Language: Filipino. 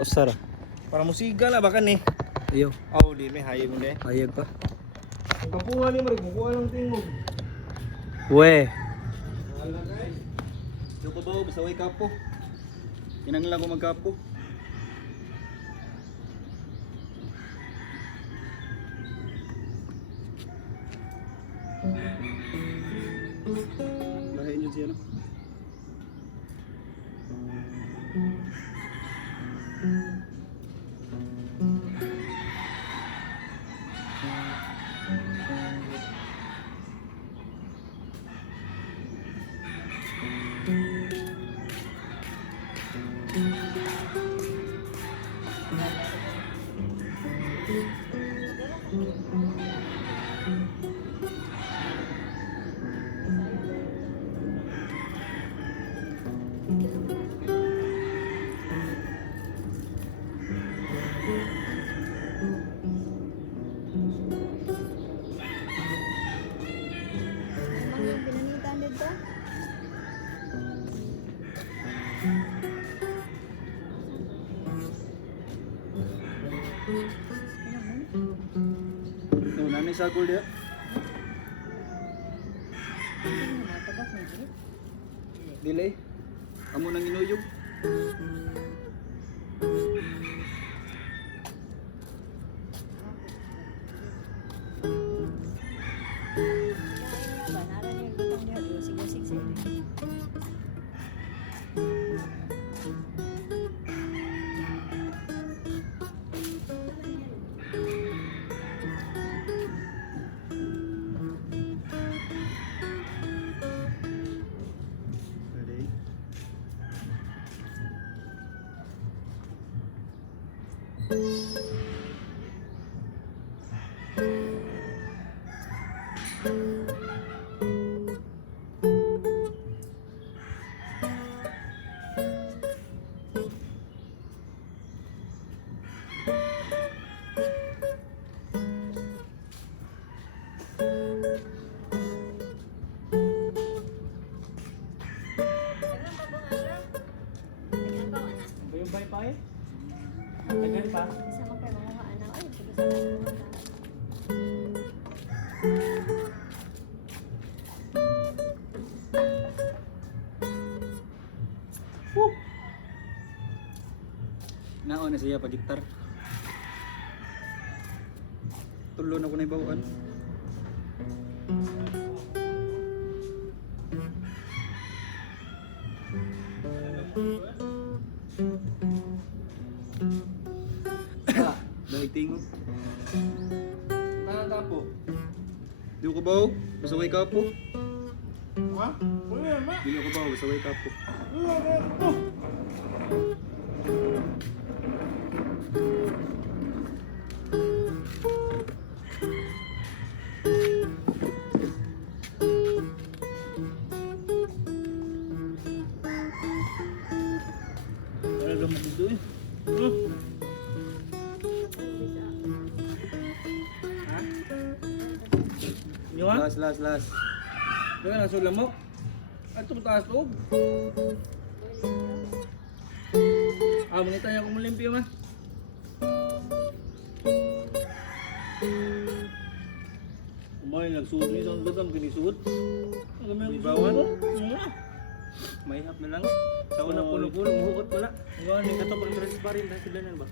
Usara. Para musiga na baka ni. Ayo. Oh, di may hayag mo ni. Hayag pa. Kapuha ni Marig, kukuha lang tingog. We. Wala guys. Yo ko ba basta way kapo. Kinanglan ko magkapo. Lahayin yun siya no. No, nanay sagol dia. Delay. Amo nang inuyog. Yung bay pa eh? Tagal pa? Isa mo kayo mga anak. Ay, sige sa mga Naon na siya pag-gitar. Tulo na ko na ibawaan. Dahil tingog. Tangan kapo. Di ko ba? Basta way kapo. Ha? Wala ma. Di ko ba? Basta way kapo. Wala naman dito eh. Last. Dito na sulam mo. Ato taas to. Manita niya kung malimpyo ma. Umay nagsuot ni sa gadam kinisuot. Ang may ibawan mo. May hap na lang. Sa una puno-puno muhukot pala. Ngayon ni katong transparent dahil sila nan ba.